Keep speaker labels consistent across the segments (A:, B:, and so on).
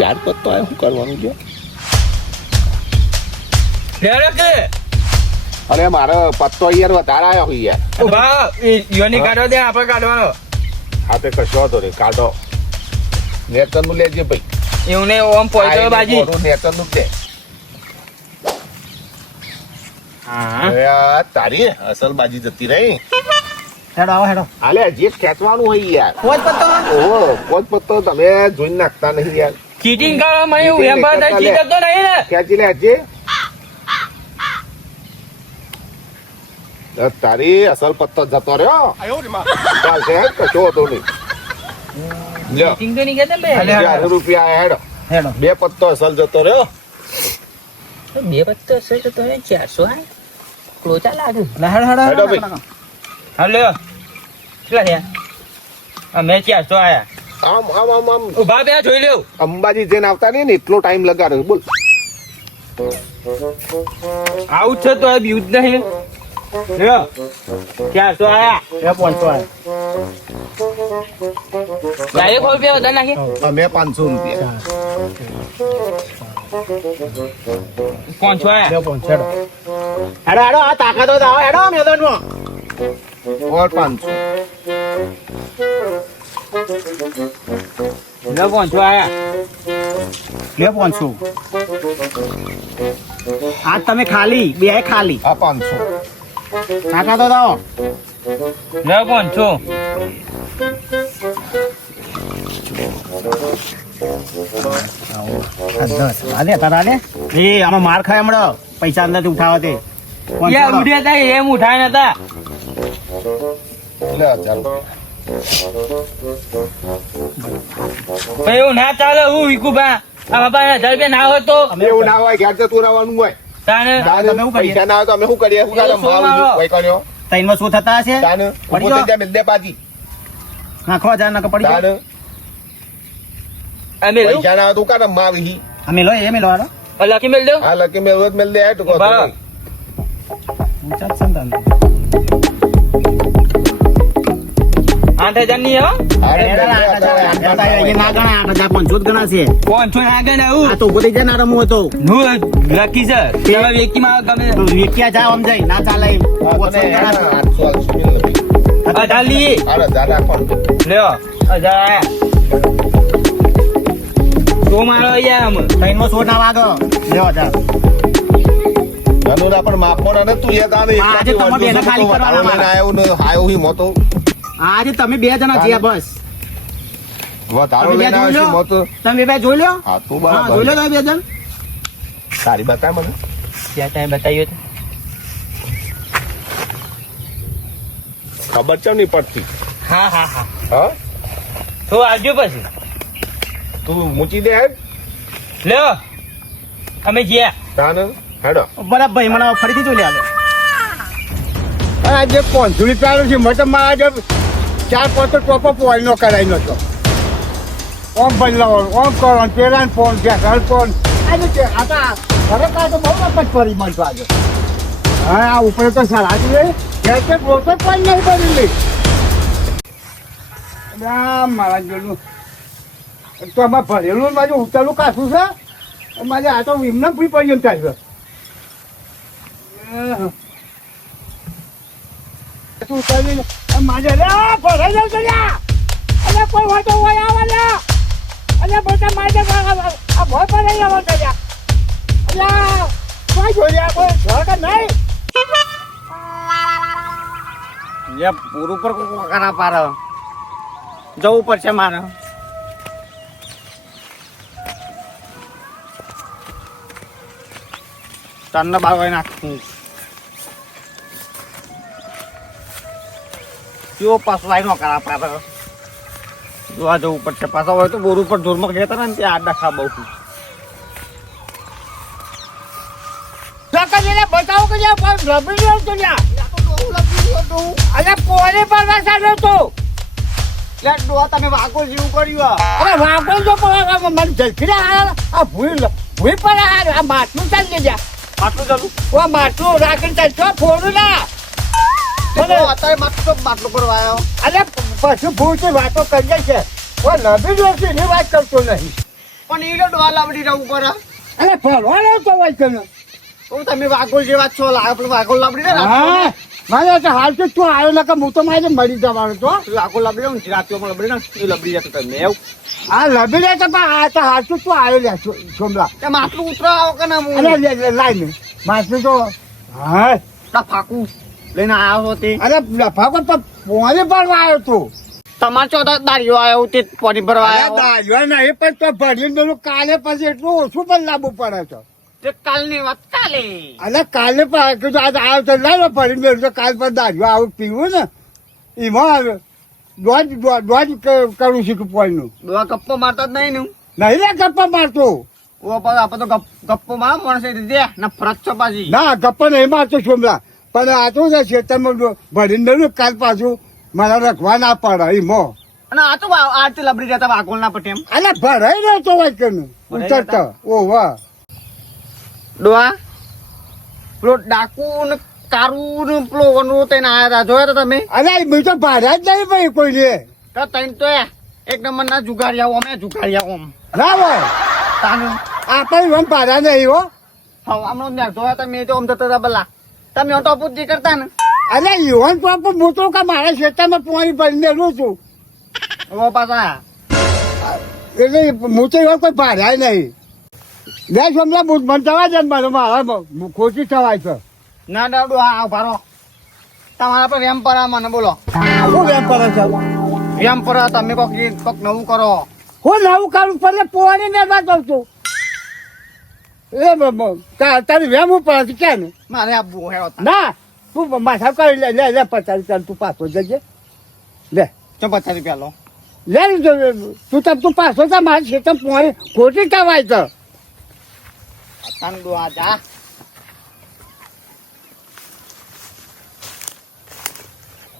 A: ચાર પત્તો આ શું કરવાનું છે? અરે મારો પત્તો યાર વધારે આવ્યો હોય યાર.
B: ઊભા યોની કાઢો દે આપણે કાઢવાનો.
A: હા તે કશો વાંધો રે કાઢો. નેતનનું લેજે ભાઈ.
B: એવું ને ઓમ પોઈતો બાજી.
A: નેતનનું દે.
B: હા.
A: તારી અસલ બાજી જતી રહી.
C: હેડો આવો હેડો.
A: હાલે જે ખેંચવાનું હોય યાર.
C: પોચ પત્તો
A: ઓહો પોત પત્તો તમે જોઈને નાખતા નહીં યાર.
B: ચીટિંગ કરવા મને એવું બધા
A: નહીં
B: ચીટ તો નહીં ને.
A: ખેંચી લે હજી. તારી અસલ પત્તો જતો રહ્યો. ચાલશે કશો હતો નહીં.
B: ચીટિંગ તો નહીં કહેતા. બે
A: ચારસો રૂપિયા હેડો.
C: હેડો.
A: બે પત્તો અસલ જતો રહ્યો.
B: બે પત્તો હશે તો તમે ચારસો હા? ક્લોચા લાગે.
C: હેડો હેડો
A: હેડો ભાઈ.
B: હલો કેટલા થયા? અમે ચારસો આયા.
A: આમ આમ આમ આમ.
B: ઊભા બે જોઈ લ્યો.
A: અંબાજી જઈને આવતા નહીં ને એટલો ટાઈમ લગાડ્યો બોલ.
B: આવું જ છે તો આ બીવું નહીં. ચારસો આયા.
C: પોચસો આયો.
B: રૂપિયા વધારે નાખી.
A: અમે પાંચસો રૂપિયા.
B: પાંચસો આયા?
C: બે હેડો. હેડો હેડો આ તાકાતો તો આવો. હેડો મેદાનમાં.
A: ઓર પાંચસો.
B: લ્યો પાંચસો આયા?
C: લે પોચસો આ તમે ખાલી બે ખાલી.
A: આ પાંચસો
C: તાકાતો તો આવો
B: લ્યો પાંચસો
C: અલે તારા લે. એ આમાં માર ખાય હમણાં. પૈસા અંદરથી ઉઠાવો તે.
B: હતા એમ ઉઠાય નતા.
A: લે
B: એવું ના ચાલે હું વિકુભા આ બાપા હજાર રૂપિયા ના હોય તો.
A: એવું ના હોય ઘેર જતું રહેવાનું હોય?
B: તાને
C: તારે તમે શું કરીએ?
A: પૈસા ના હોય તો અમે શું કરીએ? શું કર્યો?
C: ત્રણમાં શું થતા હશે?
A: તાને
C: પડી
A: ઊભો થઈ
C: જાઓ.
A: જા મિલ દે પાછી.
C: નાખો હજાર નકર પડી
B: અમે
A: પૈસા ના હોય તો કાલે માવી હી.
C: અમે લો એ મેલો
B: દો
A: આ લકી મેલ દે આ ટૂંકો
B: બા.
C: તાન.
B: આઠ
C: હજારની એ જ તો
B: તમે ગમે
A: તમે
C: જ
B: મારો અહીંયા
C: સો ના વાગો. લેવા હજાર
A: ધનુરા પણ માપો ને તું યાદ આવે
C: હા, આજે તમારે બેને ખાલી કરવાના
A: આવ્યો ને આયો હી મોતો
C: આજે તમે બે જણા છીએ બસ.
A: વધારો
C: બે
A: લઈને આવ્યો તો
C: તમે બે જોઈ લ્યો
A: હા તું
C: બરાબર જોઈ લો તમે બે જણ.
A: સારી બતાય મને.
B: ત્યાં ટાઈમ બતાવ્યો તો
A: ખબર ચમ નહીં પડતી.
B: હા હા હા.
A: હા?
B: તો આવજો પછી.
A: તું મૂકી દે
B: લ્યો અમે ગયા
A: તાને હેડો.
C: બરાબર ભાઈ મને ફરીથી જોઈ લે
D: આજે જે પાંચસો રૂપિયાનું છે મતલબ આજે જે ચાર પાંચ ટોપો પોઈન્ટ નો કરાવી નતો ઓમ બદલાવો ઓમ કરો પેલા ફોન છે ઘર ફોન. આ તો ફરક આ તો બહુ વખત ફરી મળતો આજે. હા, આ ઉપર તો સારા છે. ઘેર કે પોતે પણ નહીં કરી લે મારા જેવું તો આમાં ભરેલું મારું ઉતરલું કાશું છે? મારે આ તો એમને ફી પડી એમ થાય છે. તું કરીને મારે રે ભરાઈ જાવ છે લ્યા. અલે કોઈ વાતો હોય આવે લ્યા. અલે બધા મારે આ ભોય પર નહીં આવો છે લ્યા. અલ્યા, કોઈ જોઈ કોઈ ઘર નહીં.
C: લે પૂરું પર જવું પડશે મારે. તને બાળવા નાખું. પાછો લાઈ નો કરા પાર જોવા જવું પડશે પાછા હોય તો બોર ઉપર ધોરમાં ગયા ને ત્યાં આડા ખા બહુ
D: બતાવો કે પણ રબડી રહ્યો તો અલે કોને પરવા સાડ્યો તો?
C: તમે વાગો જેવું કર્યું.
D: અરે વાગો જો મને ઝલકી આ ભૂલ ભૂલ પર આ માટલું ચાલી ગયા.
C: આટલું ચાલુ?
D: ઓ માટલું રાખીને ચાલતો ફોડું ના
C: અત્યારે માટલું માટલું કરવા વાયો
D: અરે પછી ભૂલથી વાતો કરીએ છે ઓ નબી જોશી ની વાત કરતો નહીં.
C: પણ એ ડોવા લાવડી રહું કરે
D: અરે ફરવાનો તો હોય તમે
C: હું તમે વાગોલ જેવા છો લા- પેલું વાગોલ લાવડી ને
D: હા. મારે તો હાલ તો તું આવ્યો ને કે હું તો મારે મળી જવાનો તો
C: વાગોલ લાવડી ને રાત્રિમાં લબડી ને લબડી જતો તમે એવું
D: હા લબી લે તો પણ આ તો હાલ તો તું આવ્યો લે છોમલા. માછલું
C: તે માટલું આવો કે ના
D: અરે
C: હું
D: લાઈ ને માછલું તો હા.
C: ફાકું? લઈને આવ્યો હતો. તે
D: અરે લફાકો તો પોણી ભરવા આવ્યો તો.
C: તમારે ચો દાડીઓ આવ્યો તે પોણી ભરવા આવ્યો
D: દાજવા નહીં પણ તો ભરીને પેલું કાલે પછી એટલું ઓછું પણ લાવવું પડે છે.
C: તે કાલની વાત કાલે.
D: અરે કાલે પણ કીધું આજે આવ્યો તો લાવો ભરીને બેઠું તો કાલ પર દાજુ આવું પીવું ને. એમાં દોઢ દોઢ દોઢ કરું છું પોઈનું
C: ડોવા ગપ્પો મારતો જ નહીં ને
D: નહીં રે ગપ્પો મારતો.
C: ઓ પાછો આપણે તો ગપ- ગપ્પો માં માણસે દે ના ફરજ છો પાછી.
D: ના ગપ્પા નહીં મારતો સોમલા. પણ આ તો છે ખેતરમાં ભરીને કાલ પાછું મારા રખવા ના પડે એમાં
C: અને આ તો આરતી લબડી રહેતા વાગોલ ના પટેમ.
D: અલે ભરાઈ રહ્યો તો વાત કે
C: ભરાઈ
D: ઉતરતા. ઓ વાહ.
C: ડોઆ પેલો ડાકુ ને કારું ને પેલો વનરો તઈને આયા હતા જોયા હતા તમે?
D: અરે મેં તો ભાડા જ નહીં ભાઈ કોઈને.
C: તો તઈને તો એક નંબર ના જુગારિયા અમે જુગારિયા ઓમ.
D: ના હોય
C: તાનું
D: આપણે એમ ભાડા નહીં હો.
C: હા હમણાં ને જોયા હતા મેં તો આમ જતા હતા બલા તમે ઓટો પૂછી કરતા ને?
D: અરે યુવાન તો પણ મોટો કે મારા ખેતરમાં પાણી ભરીને બેઠું છું.
C: ઓ પાછા.
D: એટલે હું તો એવા કોઈ ભાડ્યા નહીં. બે બુધ મને થવા છે મારે મારા ખોટી થવાય છે.
C: ના ડાડુ હા ભારો તમારા પર વેમ પરા મને બોલો.
D: શું વેમ કરે છે?
C: વેમ પરા તમે કોક કોક નવું કરો.
D: હું નવું કરું પડે પોણી ને વાત કરું છું. તા- તારી વેમ ઉપર ક્યાં
C: મારે આપવું હેરો
D: ના તું માથા કરી લે લે લે પચાસ ચાલ તું પાછો જજે. લે.
C: ચો પચાસ રૂપિયા લો.
D: લે તું તમ તું પાછો જા મારી ખેતર પોણી ખોટી થવાય છે
C: તાંડુ આ જા.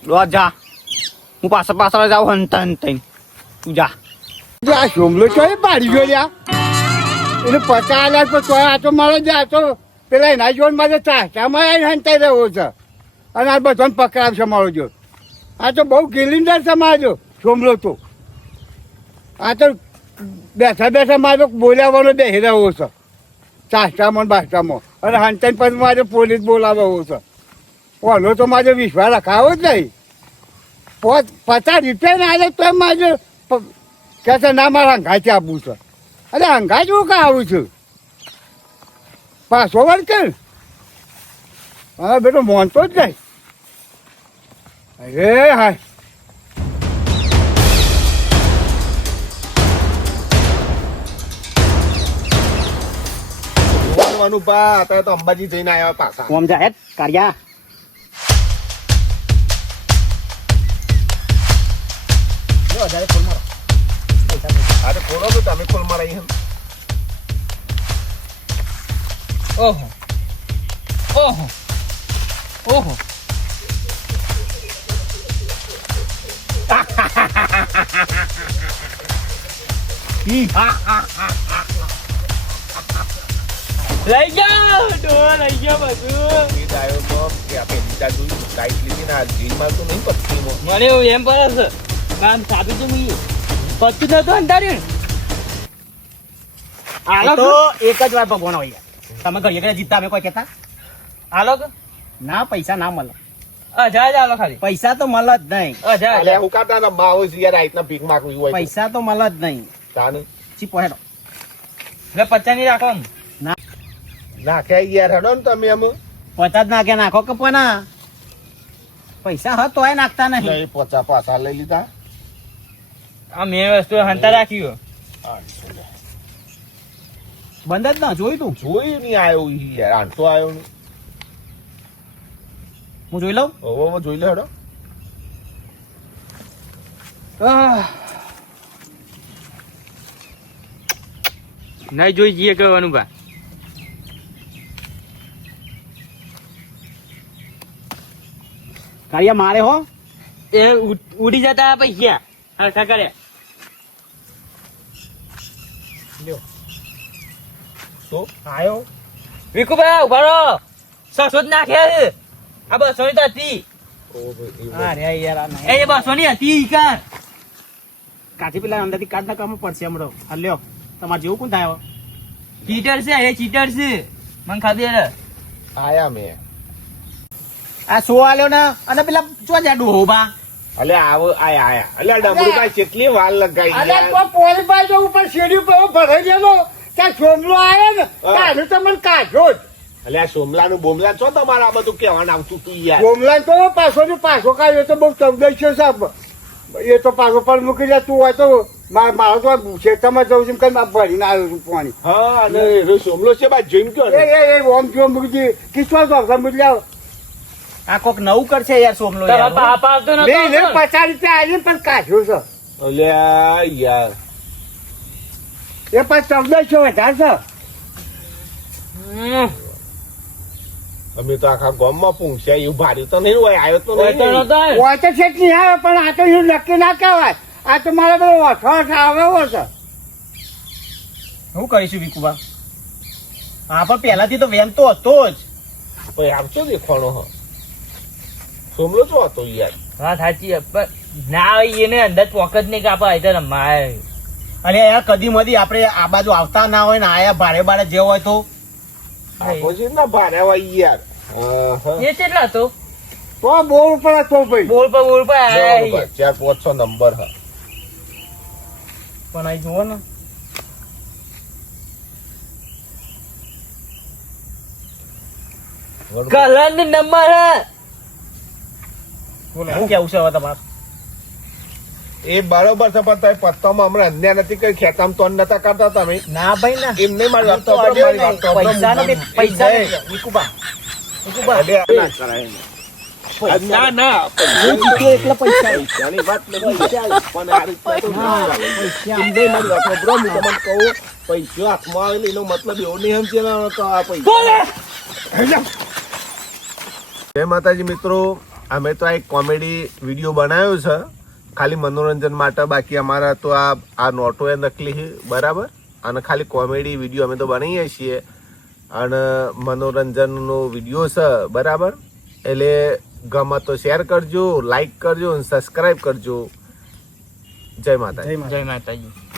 C: લો જા. હું પાછળ પાછળ જાઉં હંતા હંતા તું જા.
D: આ સોમલો તો એ પાડી ગયો લ્યા. એને પચાસ હજાર આ તો મારો જ આ તો પેલા એના જોન મારે ચાચામાં આવીને હંતાઈ રહ્યો છે. અને આ બધાને પકડાવશે મારો જો આ તો બહુ ગિલિન્ડર છે મારો સોમલો તો. આ તો બેઠા બેઠા મારો બોલાવવાનો બેસી રહ્યો છે. ચાસ્તામાં બાસ્ટામાં અને હંતાઈ પછી મારે પોલીસ બોલાવવો છે. ઓલો તો મારે વિશ્વાસ રખાવો જ નહીં. પચાસ રૂપિયા ને આજે તો મારે પ- કે છે ના, મારા હંગાચી આપવું છે. અરે હંગાચું કા આવું છું? પાછો વાર કે હા બેટો મોનતો જ જાય. અરે હા
A: જોવાનું પા અત્યારે તો અંબાજી જઈને આવ્યા પાછા.
C: ઓમ જા હેટ કાઢ્યા.
A: અરે થોડો તો તમે ફૂલ મારાઈ એમ
B: ઓહો ઓહો ઓહો લઈ જાઓ ડોહા લઈ જાઓ બધું.
A: ડાયો તો કે આપણે બીજા જોયું ટાઈટ લીધી ને આ જીલમાં તો નહીં પત્તી મો
B: મને એવું એમ પડે છે. કામ સાબિત તો મી પત્તું નતું અંધાર્યું આલો
C: તો
B: તો.
C: એક જ વાર ભગવાન હોય તમે ઘડીએ ઘડીએ જીતતા અમે કોઈ કહેતા?
B: આલો
C: ના પૈસા ના મળે.
B: અજા જ આલો ખાલી.
C: પૈસા તો મળે જ નહીં.
B: અજા
A: એટલે હું કાતા ના માવો યાર આઈતના ભીખ માગવી હોય
C: પૈસા તો મળે જ નહીં.
A: તાને?
B: એટલે પચાસની રાખો આમ.
A: નાખ્યા યાર હેડો ને તમે એમ.
C: પચાસ નાખ્યા નાખો કે પણ? પૈસા હતો નાખતા નહીં.
A: પચાસ પાછા લઈ લીધા.
B: આ મેં વસ્તુ હંતા રાખ્યું
C: બંધ જ ના જોયું તું?
A: જોયું નહીં આવ્યો યાર આંટો આવ્યો નહીં.
C: હું જોઈ લઉં?
A: હવે જોઈ લે હેડો.
B: નહીં જોઈ જઈએ કે અનુભા.
C: કાળિયા મારે હો.
B: એ ઉડી જતા પૈસા હરખા કરે
A: તો? આયો.
B: વિકુભાઈ ઊભા રહો. સસો જ નાખ્યા આ બસો ની હતી.
A: ઓ ભાઈ,
C: હા રે યાર
B: એ બસો ની હતી કાર.
C: કાચી પેલા અંદરથી કાઢ કામ પડશે હમણાં. હા લ્યો તમારે જેવું કોણ થાય?
B: ચીટર છે એ ચીટર છે. મને ખાધી હે.
A: આયા મેં.
C: આ સો આલ્યો ને? અને પેલા ચો જા ડોહોબા
A: અલે આવો આયા આયા. અલે ડમરુભાઈ કેટલી વાર લગાઈ
D: અલે
A: યાર.
D: પોલ પોલી જો ઉપર સીડી પર ભરાઈ ગયેલો. ત્યાં સોમલો આવ્યો ને તારે તો કાઢો જ.
A: અલે આ સોમલાનું બોમલા છો તમારે આ બધું કહેવાનું આવતું તું યાર?
D: સોમલા તો પાછો ને પાછો કાઢ્યો તો બહુ છે સાહેબ. એ તો પાછો પર મૂકી જાય તું હોય તો મારે તો ખેતરમાં જવું છે કઈ ભરીને આવ્યો છું પાણી.
A: હા અને સોમલો છે બા જોઈને કયો
D: એ
A: ને?
D: ઓમ જોમ મૂકી કિસ્સો તો લ્યો
C: આ કોક નવું કરશે યાર સોમલો યાર.
B: બાપ આવતો નતો
D: મેં એને પચાસ રૂપિયા આવીને પણ કાઢ્યો છે.
A: અલે યાર.
D: એ પણ ચૌદશો વધારે છે
A: અમે તો આખા ગામમાં પૂંછ્યા એવું ભાર્યું તો નહીં હોય આવ્યો તો નહીં.
D: હોય તો છે નહીં આવે પણ આ તો એવું નક્કી ના કહેવાય. આ તો મારે બધો અઠવાડ આવ્યો છે.
C: હું કરીશું વિકુબા? હા પણ પહેલાથી તો વેમ તો હતો જ.
A: ભાઈ આવતો દેખવાનો હ? સોમલો તો હતો યાર.
B: હા સાચી પણ ના એને અંદર ચોકત નહીં કાપા તો રમાય
C: અને યાર કદી મધી આપણે આ બાજુ આવતા ના હોય ને આયા ભારે ભારે જે હોય તો.
A: ના ભારે હોય યાર.
B: એ કેટલા તો?
D: તો બોલ પર તો ભાઈ.
B: બોલ પર બોલ પર આયા
A: ચાર પાંચસો નંબર હા.
C: પણ અહીં જુઓ ને.
B: કલન નંબર
C: શું કેવું છે હવે તમારે?
A: એ બરોબર છે પણ તમે પત્તામાં હમણાં અન્યાય નથી કઈ ખેતામાં તો નતા કરતા તમે.
C: ના ભાઈ ના.
A: એમ નહીં મારી વાત
C: તો
A: તો
C: અડ્યો
A: મારી વાત
C: નહીં.
A: તો
C: પૈસા નો પૈસા વિકુબા વિકુબા
A: ના કરાય ના ના.
C: હું જીત્યો એટલે પૈસા
A: પૈસાની વાત નથી પણ આ રીતના તો ના ચાલે. એમ નહીં મારી વાત સાંભળો, હું તમને કહું પૈસો હાથમાં આવે ને એનો મતલબ એવો નહીં સમજે તો આ પૈસા. જય માતાજી મિત્રો. અમે તો આ એક કોમેડી વીડિયો બનાવ્યો છે. ખાલી મનોરંજન માટે બાકી અમારા તો આ આ નોટો એ નકલી બરાબર? અને ખાલી કોમેડી વીડિયો અમે તો બનાવીએ છીએ. અને મનોરંજનનો વીડિયો છે બરાબર? એટલે ગમે તો શેર કરજો લાઈક કરજો અને સબસ્ક્રાઈબ કરજો. જય માતા
C: જય માતા.
B: જય માતાજી.